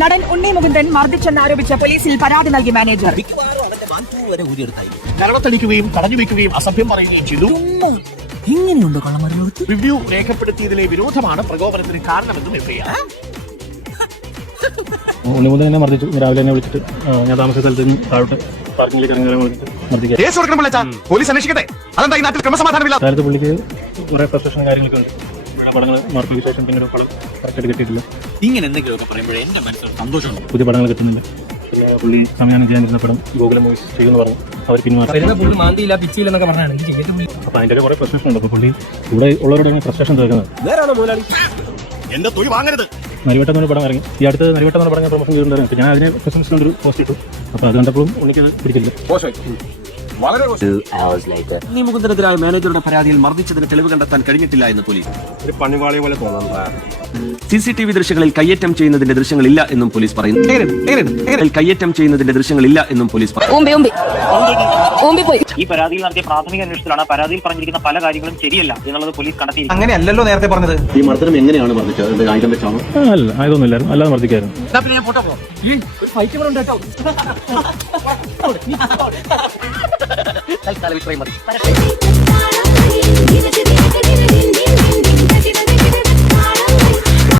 നടൻ ഉണ്ണി മുകുന്ദൻ മർദ്ദിച്ചെന്നാരോപിച്ച പോലീസിൽ പരാതി നൽകി മാനേജർ. കരളത്തടിക്കുകയും തടഞ്ഞു വെക്കുകയും അസഭ്യം പറയുകയും ചെയ്തു. ഇങ്ങനെയുണ്ടോ കള്ളന്മാർ? റിവ്യൂ രേഖപ്പെടുത്തിയതിലെ വിരോധമാണ് പ്രകോപനത്തിന് കാരണമെന്നും എഫ്ഐആർ. ഉണ്ണിമുതൽ എന്നെ മർദ്ദിച്ചു. രാവിലെ എന്നെ വിളിച്ചിട്ട് ഞാൻ താമസ സ്ഥലത്ത് നിന്ന് താഴോട്ട് പാർക്കിങ്ങിലേക്ക് ഇറങ്ങി മർദ്ദിക്കാം. പോലീസ് അന്വേഷിക്കട്ടെ. അതെന്താ ഈ നാട്ടിൽ ക്രമസമാധാനമില്ല? കാലത്ത് പുള്ളിക്ക് കുറെ ഫ്രസ്ട്രേഷൻ കാര്യങ്ങളൊക്കെ ഉണ്ട്. പടങ്ങൾ മാർക്കൊക്കെ ശേഷം പിന്നീട് പടം കറക്റ്റായിട്ട് കിട്ടിയിട്ടില്ല. ഇങ്ങനെ എന്തെങ്കിലുമൊക്കെ പറയുമ്പോഴേ എന്റെ മനസ്സിൽ സന്തോഷമുണ്ട്. പുതിയ പടങ്ങൾ കിട്ടുന്നുണ്ട്. പിന്നെ പുള്ളി സമയം ചെയ്യാനിരുന്ന പടം ഗൂഗിൾ മൂവീസ് ചെയ്യുമെന്ന് പറഞ്ഞു. അവർ പിന്മാറി. അപ്പോൾ അതിൻ്റെ കുറെ ഫ്രസ്ട്രേഷൻ ഉണ്ട്. അപ്പോൾ പുള്ളി ഇവിടെ ഉള്ളവരോടാണ് ഫ്രസ്ട്രേഷൻ തീർക്കുന്നത്. എന്റെ തൊഴിൽ വാങ്ങരുത്. നരിവട്ടം എന്നൊരു പടം ഇറങ്ങി. ഈ അടുത്ത് നരിവട്ടം എന്ന പടം ഞാൻ പ്രൊമോഷൻ ചെയ്തിട്ടുണ്ടായിരുന്നു. അപ്പോൾ ഞാൻ അതിനെ പ്രശംസിച്ച് കൊണ്ടൊരു പോസ്റ്റ് ഇട്ടു. അപ്പോൾ അത് കണ്ടപ്പോഴും ഉണ്ണിക്ക് പിടിക്കില്ല. ഉണ്ണി മുകുന്ദനെതിരായ മാനേജറുടെ പരാതിയിൽ മർദ്ദിച്ചതിന് തെളിവ് കണ്ടെത്താൻ കഴിഞ്ഞിട്ടില്ല എന്ന് പോലീസ്. ഒരു പണിവാളിയെ പോലെ തോന്നുന്നു. CCTV ദൃശ്യങ്ങളിൽ കയ്യേറ്റം ചെയ്യുന്നതിന്റെ ദൃശ്യങ്ങളില്ല എന്നും പോലീസ് പറയുന്നു. കയ്യേറ്റം ചെയ്യുന്നതിന്റെ ദൃശ്യങ്ങളില്ല എന്നും പോലീസ് പറയുന്നു. ഈ പരാതിയിൽ നടത്തിയ പ്രാഥമിക അന്വേഷണത്തിലാണ് പരാതിയിൽ പറഞ്ഞിരിക്കുന്ന പല കാര്യങ്ങളും ശരിയല്ല എന്നുള്ളത് പോലീസ് കണ്ടെത്തിയിരിക്കുന്നത്. അങ്ങനെയല്ലോ നേരത്തെ പറഞ്ഞത്. ഈ മർദ്ദനം എങ്ങനെയാണ് മർദ്ദിച്ചത്? ആയുധം വെച്ചാണോ? അല്ല, ആയുധമൊന്നുമില്ലായിരുന്നു. അല്ലാതെ മർദ്ദിക്കായിരുന്നു. തൽക്കാലം ഇത്രയും മതി.